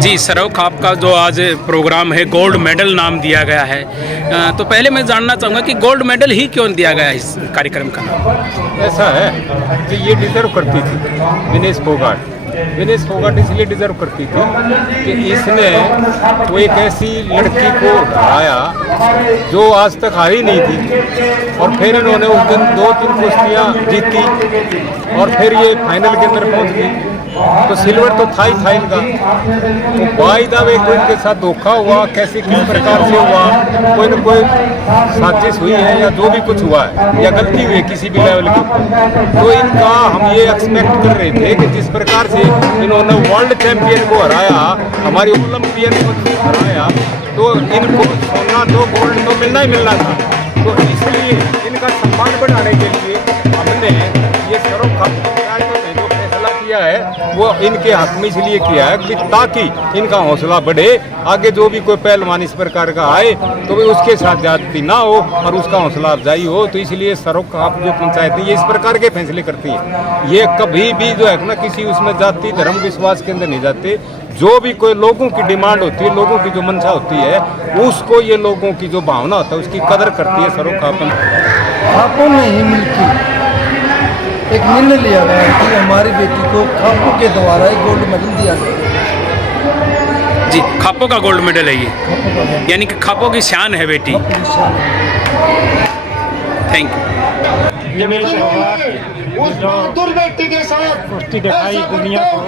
जी सरोख, आपका जो आज प्रोग्राम है गोल्ड मेडल नाम दिया गया है, तो पहले मैं जानना चाहूँगा कि गोल्ड मेडल ही क्यों दिया गया है इस कार्यक्रम का नाम? ऐसा है कि ये डिज़र्व करती थी विनेश फोगाट इसलिए डिज़र्व करती थी कि इसने वो एक ऐसी लड़की को हराया जो आज तक हारी नहीं थी, और फिर इन्होंने उस दिन 2-3 कुश्तियाँ जीती और फिर ये फाइनल के अंदर पहुँच गई। तो सिल्वर तो था ही था इनका, तो बाई दावे कोई इनके साथ धोखा हुआ, कैसे किस प्रकार से हुआ, कोई न कोई साजिश हुई है या जो भी कुछ हुआ है या गलती हुई है किसी भी लेवल की, तो इनका हम ये एक्सपेक्ट कर रहे थे कि जिस प्रकार से इन्होंने वर्ल्ड चैंपियन को हराया, हमारी ओलंपियन को हराया, तो इनको सोना तो गोल्ड तो मिलना ही मिलना था। तो इसलिए इनका सम्मान बढ़ाने के लिए हमने ये सरोख जो फैसला किया है वो इनके हक में इसलिए किया है कि ताकि इनका हौसला बढ़े, आगे जो भी कोई पहलवान इस प्रकार का आए तो भी उसके साथ ज्यादती ना हो और उसका हौसला अफजाई हो। तो इसलिए सरोख आप जो पंचायतें ये इस प्रकार के फैसले करती हैं, ये कभी भी जो है ना किसी उसमें जाति धर्म विश्वास के अंदर नहीं जाते। जो भी कोई लोगों की डिमांड होती है, लोगों की जो मंशा होती है, उसको ये लोगों की जो भावना होता है उसकी कदर करती है सरोख। खापों में ही मिलकर एक निर्णय लिया गया है कि हमारी बेटी को खापों के द्वारा एक गोल्ड मेडल दिया जाए। जी, खापों का गोल्ड मेडल है ये, यानी कि खापों की शान है बेटी। Thank you. दुर्व्यक्ति के साथ कुश्ती दिखाई दुनिया को,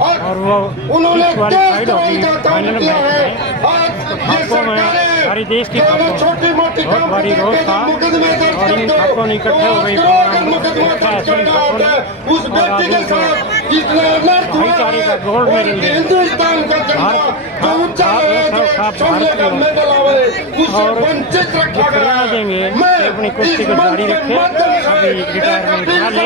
और वो क्वालिफाइड होगी फाइनल में। खापों में सारी देश की बहुत बड़ी रोज था, और इन खापों ने इकट्ठे हो गई भाईचारे का गोल्ड मेडल और देंगे अपनी कुश्ती को जारी रखे, अभी रिटायरमेंट ना ले।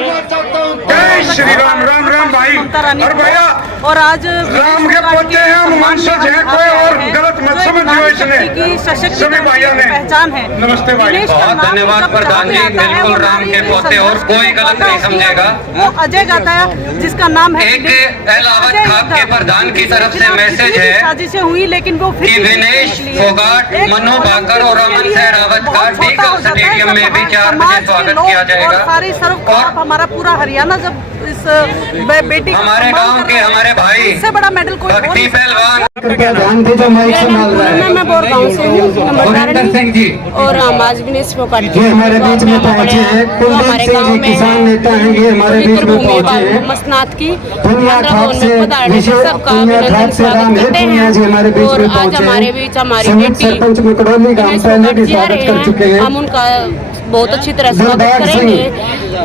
जय श्री राम। राम राम भाई और भैया, और आज राम के पोते हैं हम, वंशज हैं, कोई और गलत मत समझिए इसने सभी भाइयों ने। पहचान है। नमस्ते भाई। बहुत धन्यवाद प्रधान जी, बिल्कुल राम के पोते और कोई गलत नहीं समझेगा। वो अजय गाता है जिसका नाम है एक एलावत खाप के प्रधान की तरफ से मैसेज है साजिशें हुई, लेकिन वो कि विनेश फोगाट, मनु भाकर और अमन सहरावत का टीकम स्टेडियम में भी 4 बजे स्वागत किया जाएगा। सारी सरोख हमारा पूरा हरियाणा जब इस बेटी हमारे गांव के हमारे भाई इससे बड़ा मेडल कोई भक्ति पहलवान मैं बोर गाँव से हूँ, नंबर जी, और हम आज विनेश फोगाट हमारे बीच में पहुंचे हैं। हमारे गाँव में किसान नेता हैं, ये हमारे बीच में पहुंचे हैं। मसनात की सबका अभिनंदन स्वागत करते हैं। और आज हमारे बीच हमारी बेटी सरपंच मकड़ौली गांव पहले भी स्वागत कर चुके हैं। हम उनका बहुत अच्छी तरह स्वागत करेंगे।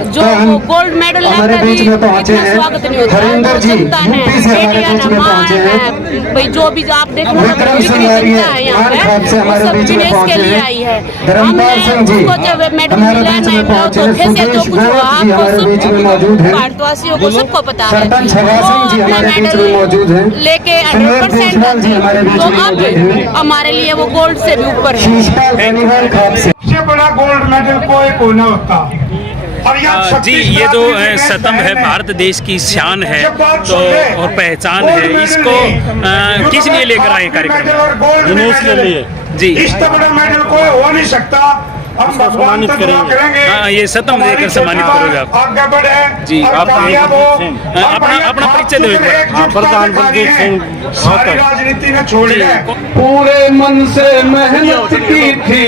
जो गोल्ड मेडल हमारे बीच में पहुंचे हैं। स्वागत नहीं होता, हरिंदर जी यूपी से हमारे बीच में पहुंचे हैं। भाई जो भी आप देख रहे विक्रम सिंह आर्य खाप से हमारे बीच में पहुंचे हैं। धर्मपाल सिंह जी हमारे बीच में पहुंचे हैं। सुदेश गौरव जी हमारे बीच में मौजूद हैं। भारतवासियों को सबको पता है। सरपंच हवा सिंह जी हमारे बीच में मौजूद हैं। लेके देशवाल जी हमारे बीच में मौजूद हैं। हमारे लिए वो गोल्ड से भी ऊपर है। शीशपाल बेनीवाल खाप से सबसे बड़ा गोल्ड मेडल कोई को न होता। जी, ये जो सतम है भारत देश की शान है तो और पहचान है, इसको किस लिए लेकर आए कार्यक्रम? दिनेश के लिए जी, इससे बड़ा मेडल कोई हो नहीं सकता। हम भगवान से दुआ करेंगे। हाँ, ये सतम देकर सम्मानित करोगे आप। आगे बढ़े जी, और आप कामयाब हो। अपना परिचय दो एक बार। प्रधान बलदेव सिंह सारी राजनीति ने छोड़ दिया। पूरे मन से मेहनत की थी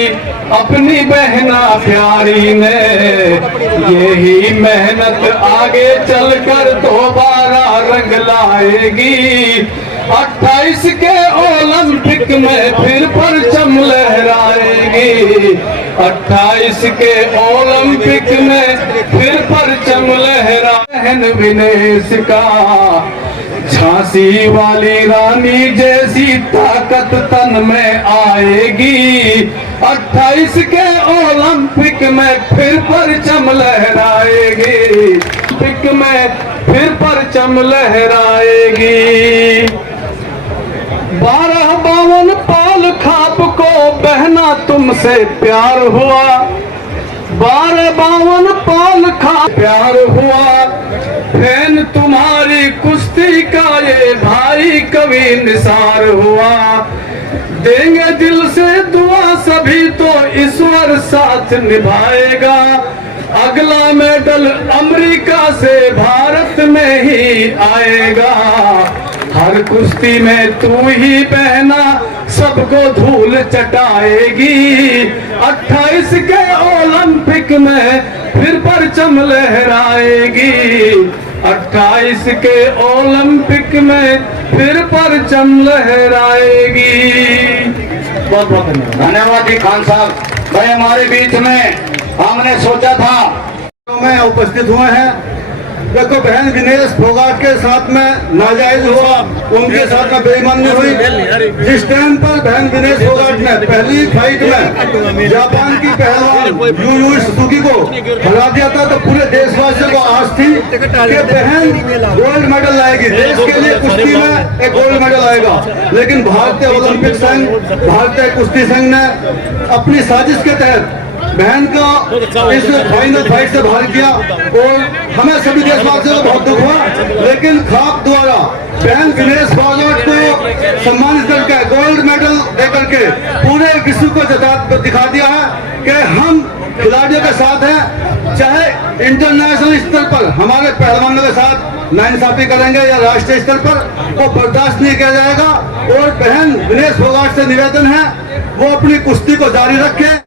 अपनी बहना प्यारी ने, यही मेहनत आगे चलकर दोबारा रंग लाएगी। 28 के ओलंपिक में फिर परचम लहराएगी। 28 के ओलंपिक में फिर परचम लहरा। बहन विनेश का झांसी वाली रानी जैसी ताकत तन में आएगी। 28 के ओलंपिक में फिर परचम लहराएगी। ओलंपिक में फिर परचम लहराएगी। 1252 पाल खाप को बहना तुमसे प्यार हुआ। 1252 पाल खाप प्यार हुआ। फैन तुम्हारी कुश्ती का ये भाई कवि निसार हुआ। देंगे दिल से दुआ सभी तो ईश्वर साथ निभाएगा। अगला मेडल अमेरिका से भारत में ही आएगा। हर कुश्ती में तू ही बहना सबको धूल चटाएगी। 28 के ओलंपिक में फिर परचम लहराएगी। 28 के ओलंपिक में फिर परचम लहराएगी। बहुत बहुत धन्यवाद जी खान साहब। भाई हमारे बीच में हमने सोचा था में उपस्थित हुए हैं। देखो बहन विनेश फोगाट के साथ में नाजायज हुआ, उनके साथ में बेईमानी हुई। जिस टाइम पर बहन विनेश फोगाट ने पहली फाइट में जापान की पहलवान यूयू सुजुकी को हरा दिया था, तो पूरे देशवासियों को आस थी कि बहन गोल्ड मेडल लाएगी, देश के लिए कुश्ती में एक गोल्ड मेडल आएगा। लेकिन भारतीय ओलंपिक संघ, भारतीय कुश्ती संघ ने अपनी साजिश के तहत बहन को इस फाइनल फाइट से बाहर किया और हमें सभी देशवासियों को बहुत दुख हुआ। लेकिन खाप द्वारा बहन विनेश फोगाट को सम्मानित करके गोल्ड मेडल देकर के पूरे विश्व को दिखा दिया है कि हम खिलाड़ियों के साथ हैं। चाहे इंटरनेशनल स्तर पर हमारे पहलवानों के साथ नाइंसाफी करेंगे या राष्ट्रीय स्तर पर, वो बर्दाश्त नहीं किया जाएगा। और बहन विनेश फोगाट से निवेदन है वो अपनी कुश्ती को जारी रखें।